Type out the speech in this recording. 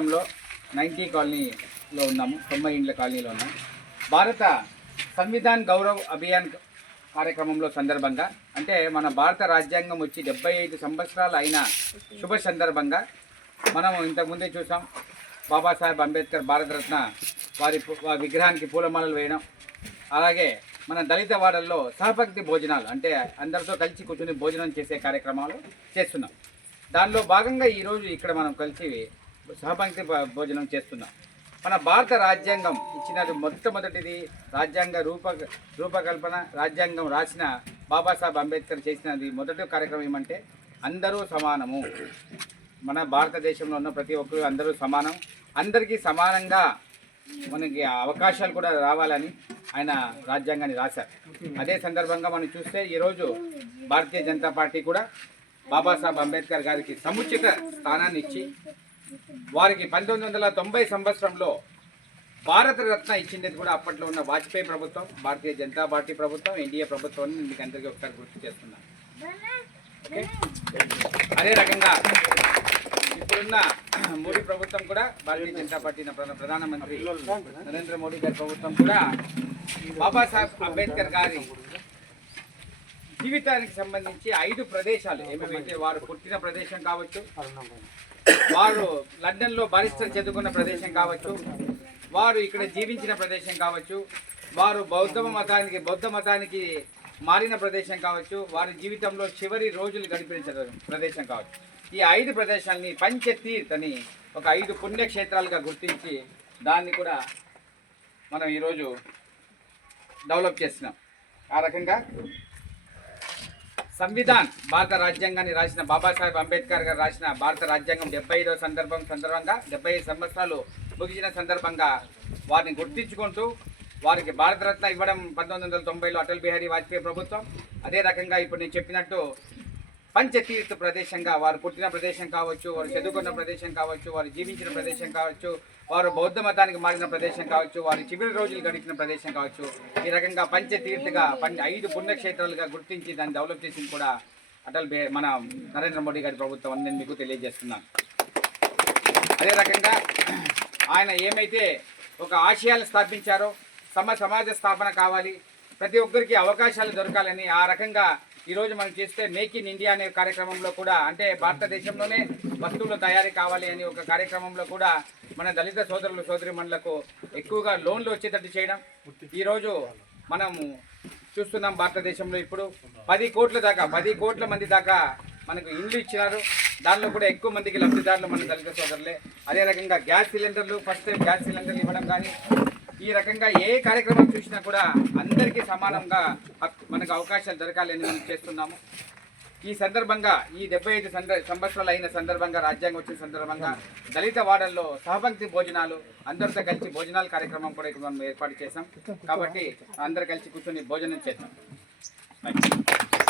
ప్రాంతంలో 90 కాలనీలో ఉన్నాము, 90 ఇండ్ల కాలనీలో ఉన్నాము. భారత సంవిధాన్ గౌరవ్ అభియాన్ కార్యక్రమంలో సందర్భంగా, అంటే మన భారత రాజ్యాంగం వచ్చి 75 సంవత్సరాలు అయిన శుభ సందర్భంగా మనం ఇంతకుముందే చూసాం. బాబాసాహెబ్ అంబేద్కర్ భారతరత్న వారి విగ్రహానికి పూలమాలలు వేయడం, అలాగే మన దళిత వాడల్లో సహపంక్తి భోజనాలు, అంటే అందరితో కలిసి కూర్చొని భోజనం చేసే కార్యక్రమాలు చేస్తున్నాం. దానిలో భాగంగా ఈరోజు ఇక్కడ మనం కలిసి సహపంక్తి భోజనం చేస్తున్నాం. మన భారత రాజ్యాంగం ఇచ్చినది మొట్టమొదటిది రాజ్యాంగ రూపకల్పన, రాజ్యాంగం రాసిన బాబాసాహెబ్ అంబేద్కర్ చేసినది మొదటి కార్యక్రమం ఏమంటే అందరూ సమానము. మన భారతదేశంలో ఉన్న ప్రతి ఒక్కరు అందరూ సమానం, అందరికీ సమానంగా మనకి అవకాశాలు కూడా రావాలని ఆయన రాజ్యాంగాన్ని రాశారు. అదే సందర్భంగా మనం చూస్తే ఈరోజు భారతీయ జనతా పార్టీ కూడా బాబాసాహెబ్ అంబేద్కర్ గారికి సముచిత స్థానాన్ని ఇచ్చి వారికి 1990 సంవత్సరంలో భారతరత్న ఇచ్చింది కూడా అప్పట్లో ఉన్న వాజ్పేయి ప్రభుత్వం, భారతీయ జనతా పార్టీ ప్రభుత్వం, ఎన్డీఏ ప్రభుత్వాన్ని మీకు అందరికీ ఒకసారి గుర్తు చేస్తున్నాను. ఓకే, అదే రకంగా ఇప్పుడున్న మోడీ ప్రభుత్వం కూడా, భారతీయ జనతా పార్టీ ప్రధానమంత్రి నరేంద్ర మోడీ గారి ప్రభుత్వం కూడా బాబాసాహెబ్ అంబేద్కర్ గారి జీవితానికి సంబంధించి 5 ప్రదేశాలు ఏమేమైతే వారు పుట్టిన ప్రదేశం కావచ్చు, వారు లండన్లో బారిస్టర్ చదువుకున్న ప్రదేశం కావచ్చు, వారు ఇక్కడ జీవించిన ప్రదేశం కావచ్చు, వారు బౌద్ధ మతానికి మారిన ప్రదేశం కావచ్చు, వారి జీవితంలో చివరి రోజులు గడిపించిన ప్రదేశం కావచ్చు. ఈ 5 ప్రదేశాలని పంచతీర్థ్ అని ఒక 5 పుణ్యక్షేత్రాలుగా గుర్తించి దాన్ని కూడా మనం ఈరోజు డెవలప్ చేస్తున్నాం. ఆ రకంగా సంవిధాన్, భారత రాజ్యాంగాన్ని రాసిన బాబాసాహెబ్ అంబేద్కర్ గారు రాసిన భారత రాజ్యాంగం 75వ సందర్భంగా 75 సంవత్సరాలు ముగిసిన సందర్భంగా వారిని గుర్తించుకుంటూ వారికి భారతరత్న ఇవ్వడం 1990లో అటల్ బిహారీ వాజ్పేయి ప్రభుత్వం. అదే రకంగా ఇప్పుడు నేను చెప్పినట్టు పంచతీర్థ ప్రదేశంగా వారు పుట్టిన ప్రదేశం కావచ్చు, వారు చదువుకున్న ప్రదేశం కావచ్చు, వారు జీవించిన ప్రదేశం కావచ్చు, వారు బౌద్ధ మతానికి మారిన ప్రదేశం కావచ్చు, వారి చివరి రోజులు గడిపిన ప్రదేశం కావచ్చు, ఈ రకంగా పంచతీర్థగా 5 పుణ్యక్షేత్రాలుగా గుర్తించి దాన్ని డెవలప్ చేసింది కూడా మన నరేంద్ర మోడీ గారి ప్రభుత్వం అని నేను మీకు తెలియజేస్తున్నాను. అదే రకంగా ఆయన ఏమైతే ఒక ఆశయాలు స్థాపించారో, సమాజ స్థాపన కావాలి, ప్రతి ఒక్కరికి అవకాశాలు దొరకాలని, ఆ రకంగా ఈరోజు మనం చేస్తే మేక్ ఇన్ ఇండియా అనే కార్యక్రమంలో కూడా, అంటే భారతదేశంలోనే వస్తువుల తయారీ కావాలి అని ఒక కార్యక్రమంలో కూడా మన దళిత సోదరులు సోదరిమణులకు ఎక్కువగా లోన్లు వచ్చేటట్టు చేయడం. ఈరోజు మనము చూస్తున్నాం భారతదేశంలో ఇప్పుడు 10 కోట్ల మంది దాకా మనకు ఇండ్లు ఇచ్చినారు. దానిలో కూడా ఎక్కువ మందికి లబ్ధిదారులు మన దళిత సోదరులే. అదే రకంగా గ్యాస్ సిలిండర్లు, ఫస్ట్ టైం గ్యాస్ సిలిండర్లు ఇవ్వడం కానీ, ఈ రకంగా ఏ కార్యక్రమం చూసినా కూడా అందరికీ సమానంగా మనకు అవకాశాలు దొరకాలని మనం చేస్తున్నాము. ఈ సందర్భంగా ఈ 75 సంవత్సరాలు అయిన సందర్భంగా, రాజ్యాంగం వచ్చిన సందర్భంగా దళిత వాడల్లో సహపంక్తి భోజనాలు, అందరితో కలిసి భోజనాల కార్యక్రమం కూడా ఇక్కడ మనం ఏర్పాటు చేసాం. కాబట్టి అందరు కలిసి కూర్చొని భోజనం చేద్దాం.